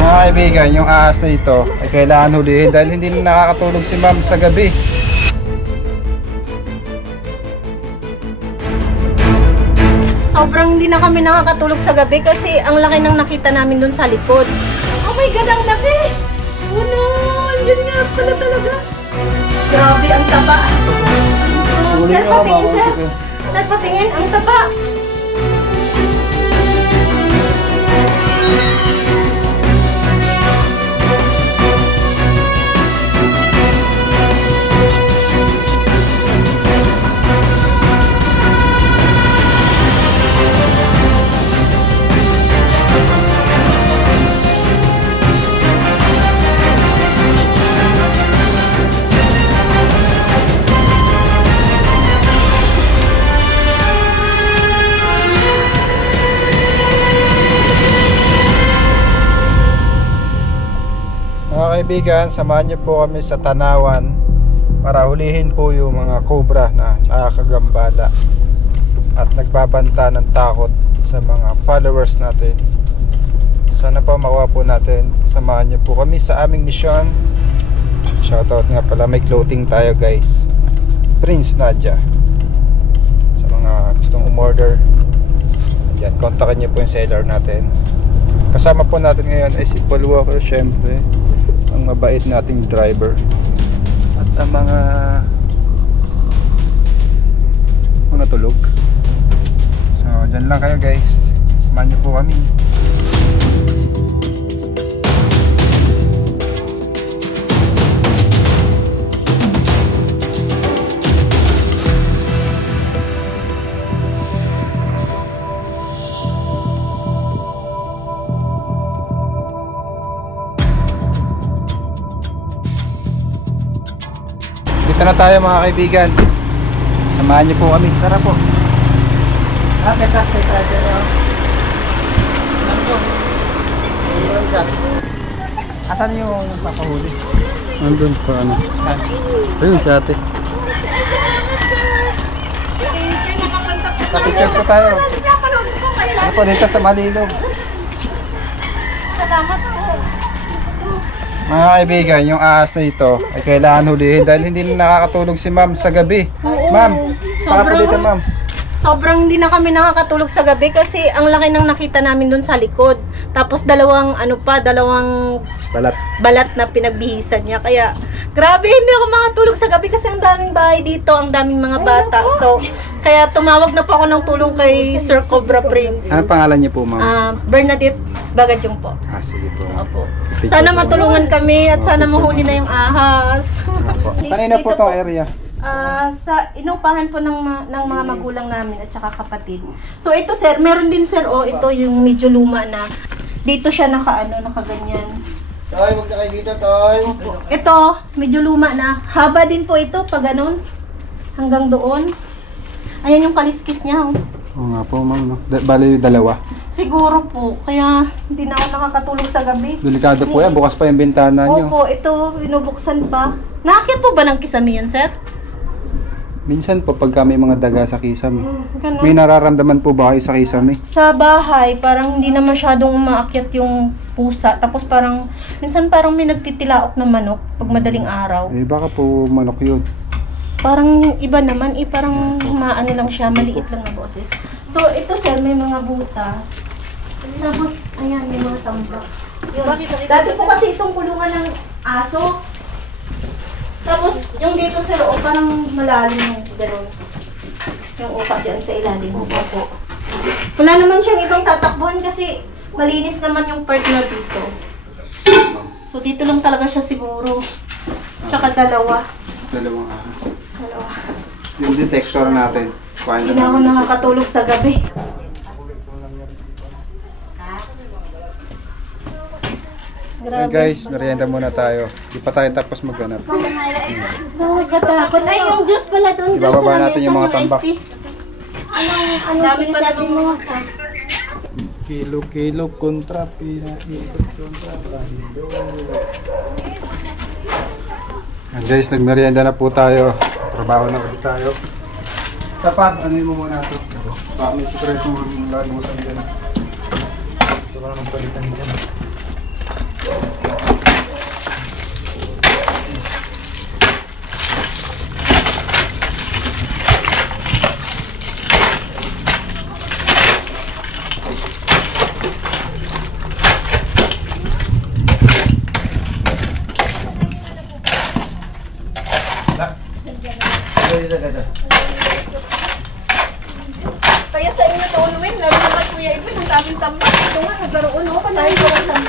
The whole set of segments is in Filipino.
Mga kaibigan, yung ahas na ito ay kailangan hulihin dahil hindi na nakakatulog si ma'am sa gabi. Sobrang hindi na kami nakakatulog sa gabi kasi ang laki ng nakita namin dun sa likod. Oh my God, ang laki! Oh no! Andyan nga pala talaga. Grabe, ang taba. Sir, patingin, sir. Sir, patingin, ang taba. Mga kaibigan, samahan niyo po kami sa Tanawan para hulihin po yung mga cobra na nakakagambala at nagbabanta ng takot sa mga followers natin. Sana po makuha po natin. Samahan niyo po kami sa aming misyon. Shoutout nga pala, may clothing tayo guys. Prince Nadia. Sa mga gustong umorder, ayan, kontakin niyo po yung seller natin. Kasama po natin ngayon ay si Paul Walker, syempre ang mabait nating driver at ang mga tulog. So dyan lang kayo guys, samahan niyo po kami. Dito na tayo mga kaibigan. Samahan niyo po kami. Tara po. Asan yung papahuli? Nandun sa ano? Saan? Ayun sa ate. Sa-picture po tayo. Ano po dito sa Malilog. Salamat po. Mga kaibigan, yung ahas na ito ay kailangan hulihin dahil hindi na nakakatulog si ma'am sa gabi. Ma'am, pakapulitan ma'am. Sobrang hindi na kami nakakatulog sa gabi kasi ang laki ng nakita namin dun sa likod. Tapos dalawang balat na pinagbihisan niya. Kaya grabe, hindi ako makatulog sa gabi kasi ang daming bahay dito, ang daming mga bata. So kaya tumawag na po ako ng tulong kay Sir Cobra Prince. Ano pangalan niyo po ma'am? Bernadette Bagadyong po. Sige po. Opo. Sana matulungan kami at sana mahuli na yung ahas. Kanina po tong area? Sa inupahan po ng mga magulang namin at saka kapatid. So ito sir, meron din sir, ito yung medyo luma na. Dito siya nakaganyan. Toy, wag na kayo dito, Toy. Ito, medyo luma na. Haba din po ito, pag ganun. Hanggang doon. Ayan yung kaliskis niya. Oo nga po ma'am. Bali dalawa. Siguro po, kaya hindi na ako nakakatulog sa gabi. Delikado po yan, bukas pa yung bintana nyo. Opo, ito, binubuksan pa. Nakakit po ba ng kisame yan, sir? Minsan po pagka may mga daga sa kisame. Ganun. May nararamdaman po ba kayo sa kisame? Sa bahay, parang hindi na masyadong umaakyat yung pusa. Tapos minsan parang may nagtitilaok na manok pag madaling araw. Eh baka po manok yun. Parang iba naman, parang maano lang siya, maliit lang na boses. So ito sir, may mga butas. Tapos, ayan, may mga tambak. Yun. Dati po kasi itong kulungan ng aso. Tapos, yung dito sir, parang malalim yung gano'n. Yung upa dyan sa ilalim. Opo. Wala naman siyang ibang tatakbuhan kasi malinis naman yung part na dito. So, dito lang talaga siya siguro. Tsaka dalawa. Dalawang ahas. Dalawa. Yung detector natin. Hindi na ako nakakatulog sa gabi. Hey guys, merienda muna tayo. Di pa tayo tapos maghanap. Nakakatakot. Ay, yung juice pala doon. Ibababa natin yung mga tambak. Anong dami pa na mo? Kilo kontra pinaikot kontra Bando. Guys, nagmerienda na po tayo. Trabaho na ulit tayo. Tapat, ano mo muna ito? Baka may sikreto yung lalo mo sa dyan. Gusto ko na magpalitan dyan.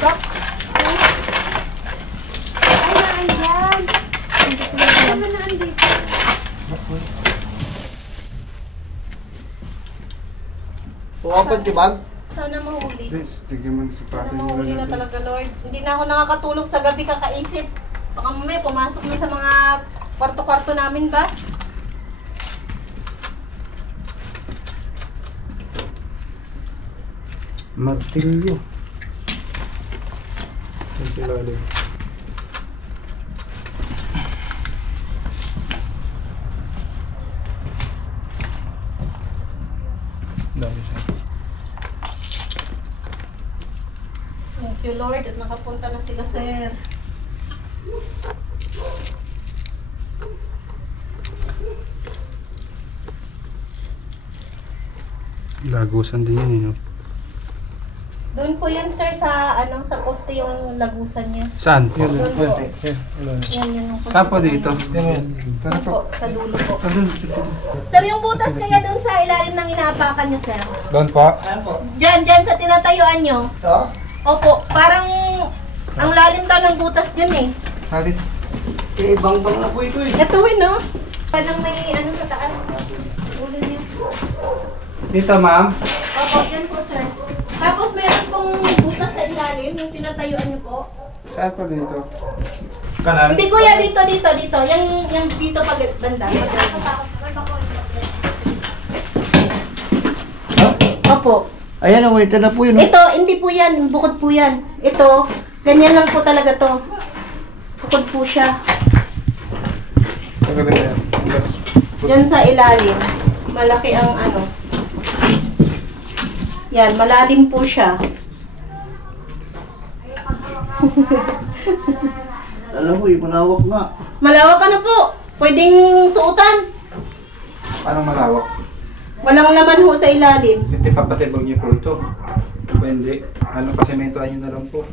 tambak. Ay, naandyan. Ay, naman naandito. Tuwapan si Bag. Sana mahuli. Yes, tignan mo sa Sana patin mo mahuli na talaga, Lord. Hindi na ako nakakatulog sa gabi kakaisip. Baka mamaya pumasok na sa mga kwarto-kwarto namin ba? Martilyo. Yan sila ulit. Dami siya. Thank you, Lord. At nakapunta na sila, sir. Lagusan din yan, no? Doon po yan, sir, sa sa poste yung lagusan niya. Saan? Doon po. Yan, Yan yung poste. saan po dito? Doon Tara po, po. sa dulo po. Doon. Sir, yung butas kaya doon sa ilalim ng inaapakan niyo, sir. Doon po. Ayan po. Diyan sa tinatayuan niyo. Ito? Opo, parang ang lalim daw ng butas dyan eh. Halit. Eh, bang-bang na po ito eh. Ito no? Parang may sa taas. Ulo niyo. Dito, ma'am. Opo, yan po, sir. Tapos meron pong butas sa ilalim, yung tinatayuan niyo po. Saan po dito? Kanan? Hindi kuya, dito. Yung dito pag banda. Opo. Ayan, ulit na po yun. Ito, hindi po yan. Bukod po yan. Ito, ganyan lang po talaga to. Bukod po siya. Pagkabi na yan. Diyan sa ilalim. Malaki ang Yan, malalim po siya. Alam mo, malawak nga. Malawak po. Pwedeng suotan. Parang malawak. Walang laman ho sa ilalim. Hindi papatibag niyo po ito. Pwede. Pasimentoan niyo na lang po.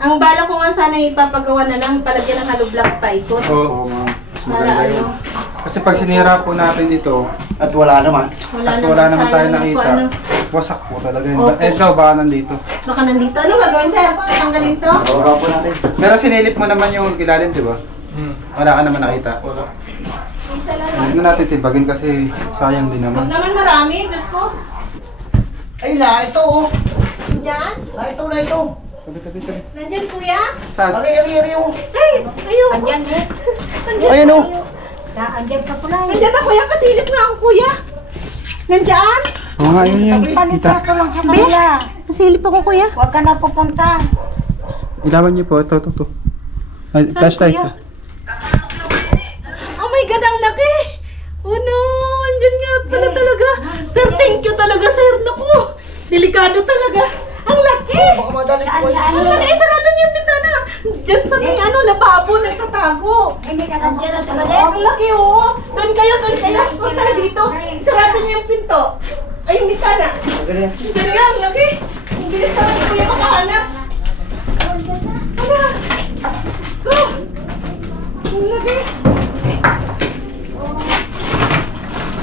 Ang bala ko nga sana ipapagawa na lang, palagyan ng hollow blocks pa ikot. Oo, ma'am. Mas Para maganda yun. Kasi pag sinira po natin ito, At wala naman. at wala naman tayo sayang lang po, nakita, wasak po talaga yun. Opo. Ikaw, baka nandito. Baka nandito. Ano gagawin, sir? Tanggalin to? Tawagan po natin. Pero sinilip mo naman yung ilalim, di ba? Wala ka naman nakita. Wala. Isa lang. Hindi na natin tibagin kasi sayang din Huwag naman. naman marami, Diyos ko. Ay na, ito oh. Diyan? Na ito. Tabi. Nandyan, kuya? Saan? Ari oh. Ay, ayun. Andyan, eh. Ayan oh. Andyan ka pala. Nandyan na, kuya. Pasilip nga ako, kuya. Nandyan? Oo nga, yun. Kita. Palito lang sa kanila. Pasilip ako, kuya. Huwag ka na pupunta. Ilawan niyo po. Ito. Ay, Saan, flashlight. kuya? Oh my God, ang laki! Oh no, andyan nga pala talaga. Sir, thank you talaga, sir. Naku, delikado talaga. Ang laki! Baka madali po. Ang laki, sarado niyo yung bintana. Diyan sa may lababo, nagtatago. Hindi ka nandiyan na sa balik. Ang laki, oo. Doon kayo. Punta na dito. Sarado niyo yung pinto. Ay, yung bintana. Ganyan. Diyan nga, ang laki. Ang bilis naman ni Kuya makahanap. Hala. Go. Ang laki.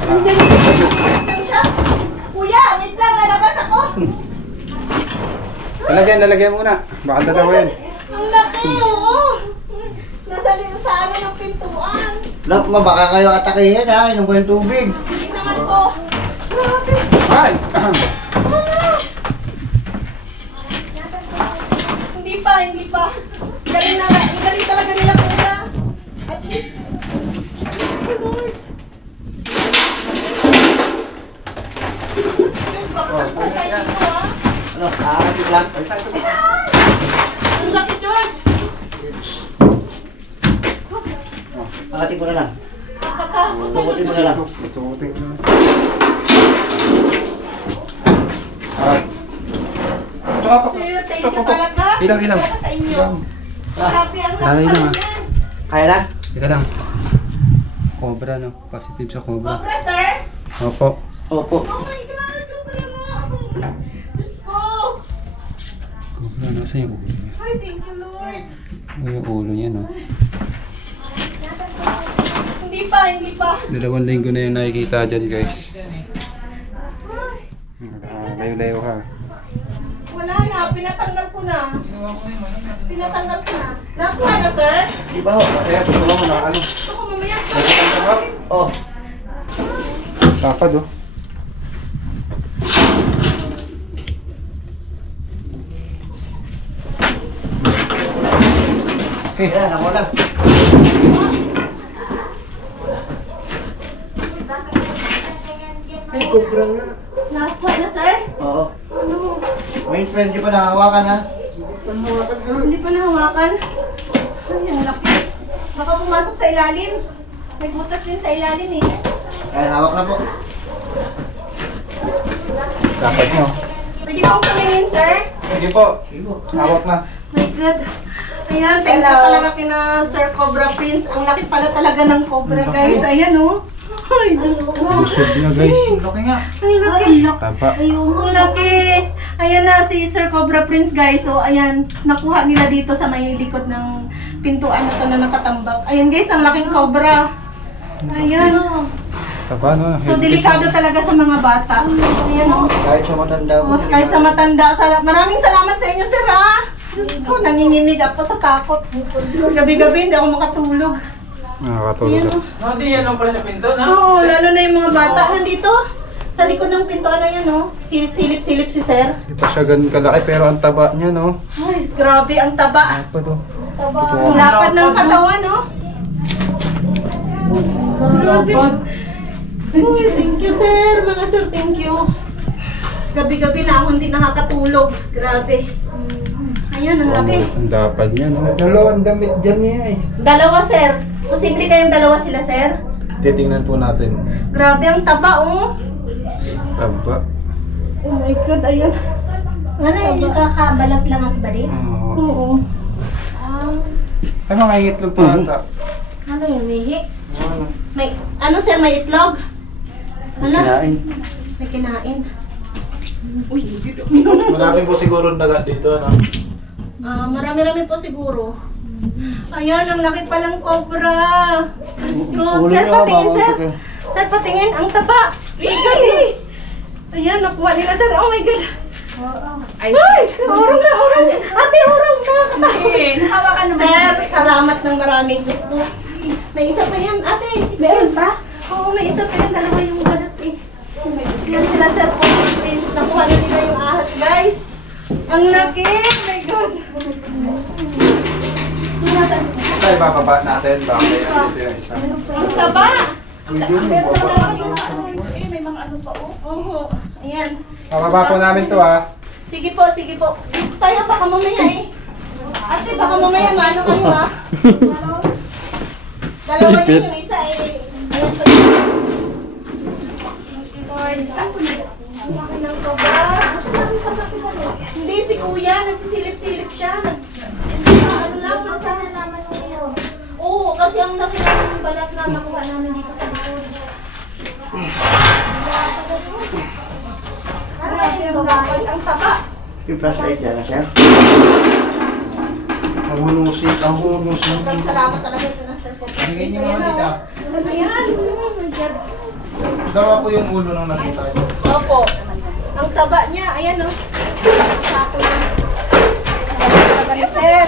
Nandiyan siya. Kuya, wait lang, lalabas ako. Lalagyan muna. Baka dadawin. Ang laki, oo. Nasa sa ng pintuan. Nak, baka kayo atakihin ha. Inom ko yung tubig. Hindi naman po. Grabe. Ay! Hindi pa. Galing talaga nila, kuya. At least, Lord. Ano, kakakit lang. Ang laki, George. Kakatin ko na lang. Nakatakot. Tukutin mo na lang. Tukutin ko na. Ay. Ito ka pa. Sir, thank you talaga. Ilang. Para sa inyo. Grabe, ang Dali laki lang, pala yan. Kaya na? Teka lang. Cobra, no? Positive sa cobra. Cobra, sir? Opo. Opo. Oh my God, cobra mo. Diyos ko. Cobra, nasa yung ulo niya? Ay, thank you, Lord. Yung ulo niya, no? Hindi pa. 2 linggo na yung nakikita dyan, guys. Layo-layo ka. Wala Wala na, pinatanggal ko na. Pinatanggal ko na. Nakuha na, sir? Di ba ho? Kaya gusto mo na ano? Ako mamaya. Oh. Tapad oh. Ayan, ako na. Ay, kubra nga. Nakuha na, sir? Oo. Ano? May friend, di pa nakahawakan ha? Hindi pa nahawakan. Ay, ang laki. Baka pumasok sa ilalim. May butas din sa ilalim eh. Ayan, hawak na po. Tapad nyo. Pwede ba akong tumingin, sir? Sige po. Hawak na. My God. Ayan, thank you talaga kina Sir Cobra Prince. Ang laki pala talaga ng cobra, guys. Ayan, oh. Ay, Diyos ko. Isod na guys. Ang laki. Tapa. Ang laki. Ayan na si Sir Cobra Prince, guys. So, ayan. Nakuha nila dito sa may likod ng pintuan na to na nakatambak. Ayan, guys. Ang laking cobra. Ayan. Tapa no. So, delikado talaga sa mga bata. Ayan, oh. Kahit sa matanda ko. Oh, kahit sa matanda. Maraming salamat sa inyo, sir, ha? Diyos ko, nanginginig ako sa takot. Gabi-gabi, hindi ako makatulog. Nakakatulog. Ayan, oh. Hindi yan lang pala sa pinto, na? Oo, lalo na yung mga bata nandito. Sa likod ng pintuan na yan, oh. Silip-silip si sir. Hindi pa siya ganun kalaki pero ang taba niya no. Ay, grabe ang taba. Tapad oh. Ang lapad ng katawan, no? Grabe. Uy, thank you, sir. Mga sir, thank you. Gabi-gabi na ako hindi nakakatulog. Grabe. Ayan, ang laki. Ang dapad niya no. Dalawang damit dyan niya eh. Dalawa, sir. Posible kayong dalawa sila, sir? Titingnan po natin. Grabe ang taba, oh. Taba. Oh my God, ayun. Ano yung kakabalat lang at balit? Oo. Oo. Ay mga itlog pa ata. Ano yung mihi? May, ano, sir, may itlog? Ano? Kinain. May kinain. Marami po siguro dagat dito, no? Marami-rami po siguro. Ayan, ang laki palang cobra. Diyos ko. Uli Sir, nyo, patingin, bawal sir. ko kayo. Sir, patingin. Ang taba. My God, eh. Ayan, nakuha nila, sir. Oh my God. Ay, hurang na, hurang. Ate, hurang na. Hawakan naman. Sir, salamat ng maraming gusto. May isa pa yan, ate. Meron pa? Oo, may isa pa yan. Dalawa yung balat eh. Yan sila, sir. Prince. Nakuha na nila yung ahas, guys. Ang laki. Oh my God. Tayo bababa natin. Bakit dito yung isa. Ang taba. May mga ano pa oh. Oo. Ayan. Bababa po namin to ha. Sige po, sige po. Tayo, baka mamaya eh. Ate, baka mamaya maano kayo ha. Dalawa yun, yung isa eh. Ayan pa yun. Ang laki ng cobra. Hindi, si kuya, nagsisilip-silip siya. Ano lang, nasa naman ng Oo, kasi ang laki ng balat na nakuha namin dito sa likod. Grabe ang lapad, ang taba. Yung flashlight dyan na siya. Ang hunusin. Ang hunusin. Sobrang salamat talaga ito ng Sir Coco. Ayan o. Ayan. Oh my God. Dawa po yung ulo nung nakita niyo. Opo. Ang taba niya. Ayan o. Ang sapo niya. Ang galing talaga ni Sir.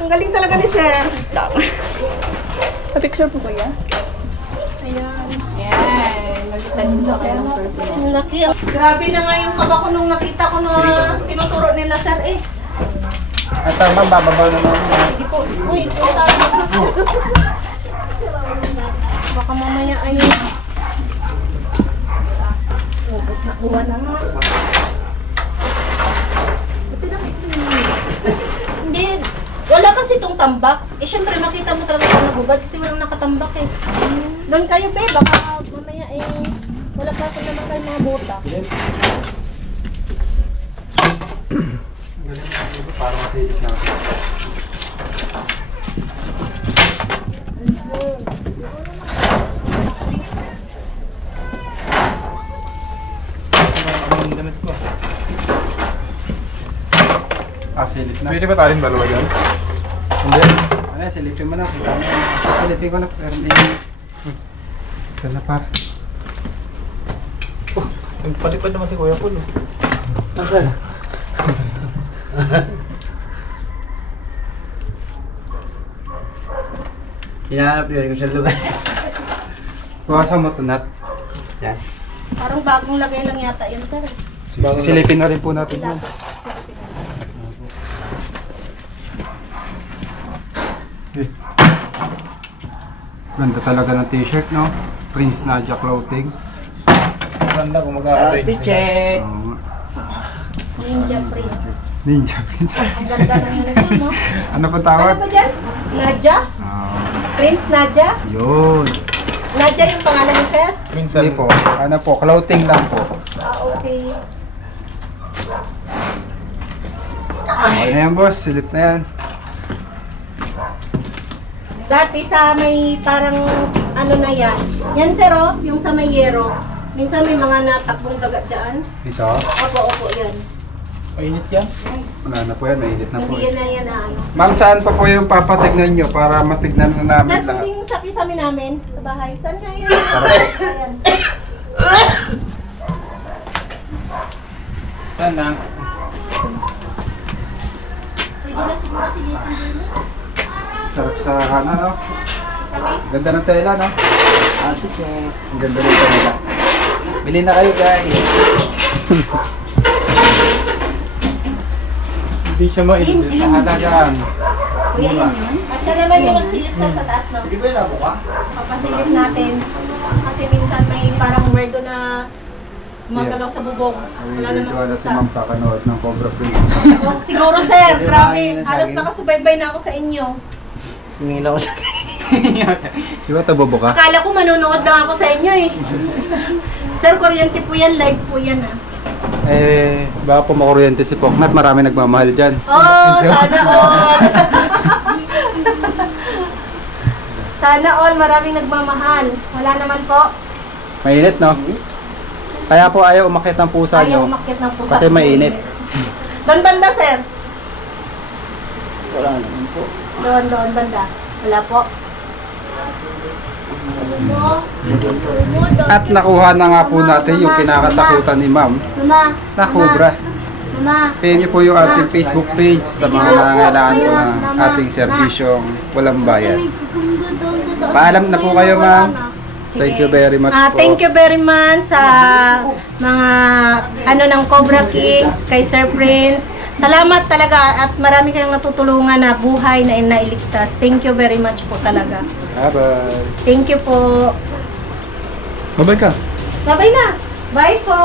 Ang galing talaga ni Sir. Pa-picture po kuya? Ayan. Yan. Magtanim sa kayo ng personal. Ang laki. Grabe na nga yung kaba ko nung nakita ko na tinuturo nila Sir eh. At tama, bababa na namin. Hindi po. Uy, ito tayo. Baka mamaya ay... Ubus na uwan na nga. Hindi. Wala kasi itong tambak. Eh, syempre, makita mo talaga yung nagubad kasi walang nakatambak eh. Doon kayo, be. Baka mamaya eh... Wala pa ako naman kayo mga bota. Para masilip natin. Ang damit ko. Silip na. Pwede ba tayong dalawa dyan? Hindi. Ano, silipin mo na. Silipin ko na. Pero hindi. Ito na par. Palipad naman si Kuya Pulo. Nasaan? Hinahanap yun kung saan lugar. Bukasan mo ito, Nat. Yan. Parang bagong lagay lang yata yun, sir. Silipin na rin po natin yan. Ganda talaga ng t-shirt, no? Prince Nadia Clothing. Maganda kung Outfit mag-arrange. check. Oo nga. Ninja Prince. Ninja Prince. Ang ganda ng uniform, no? Ano pa Ano tawag? ba dyan? Nadia? Prince Nadia? Yun. Nadia yung pangalan ni sir? Minsan, Hindi po. Ano po, clothing lang po. Okay. Okay na yan, boss. Silip na yan. Dati sa may parang ano na yan. Yan sir, oh, yung sa may yero. Minsan may mga natakbong daga dyan. Ito. Opo, yan. mainit yan. Wala na po yan. Mainit na po. Hindi yan na ano. Ma'am, saan pa po yung papatignan nyo para matignan na namin Sir, lahat? pwedeng sabi sa amin namin sa bahay. Saan nga yun? Ayan. Sana. Pwede na siguro sige. Sarap sa hana, no? Sabi, Ganda ng tela, no? Outfit check. Ang ganda ng tela. Bili na kayo, guys. Hindi siya mainit. Sa halagang. kuya yun yun? Siya naman yung magsilip sa taas, no? Hindi ba yun ako ka? Papasilip natin. Kasi minsan may parang weirdo na magalaw sa bubog. Wala namang Wala si usap. ma'am kakanood ng Cobra Prince. Oh, siguro sir, Hindi grabe. makakainan sa Halos akin. nakasubaybay na ako sa inyo. Tingin ako sa Di ba tabobo ka? Akala ko manonood lang ako sa inyo eh. Sir, kuryente po yan, live po yan ah. Eh, baka po makuryente si Poknat. Marami nagmamahal dyan. Oh, sana all. Sana all, maraming nagmamahal. Wala naman po. Mainit, no? Kaya po ayaw umakyat ng pusa Ayaw nyo. umakyat ng pusa. Kasi mainit. Doon banda, sir. wala naman po. Doon banda. Wala po. At nakuha na nga po natin yung kinakatakutan ni ma'am Mama. na Cobra. Mama. Pay niyo po yung ating Facebook page sa mga nangangailangan po ng ating serbisyong walang bayad. Paalam na po kayo, ma'am. Thank you very much po. Thank you very much sa mga ano ng Cobra Kings, kay Sir Prince. Salamat talaga at marami kayong natutulungan na buhay na inailigtas. Thank you very much po talaga. Bye-bye. Thank you po. Bye-bye ka. Bye-bye na. Bye po.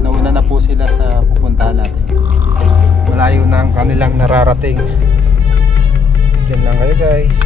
Nauna na po sila sa pupuntahan natin. Malayo na ang kanilang nararating. Diyan lang kayo, guys.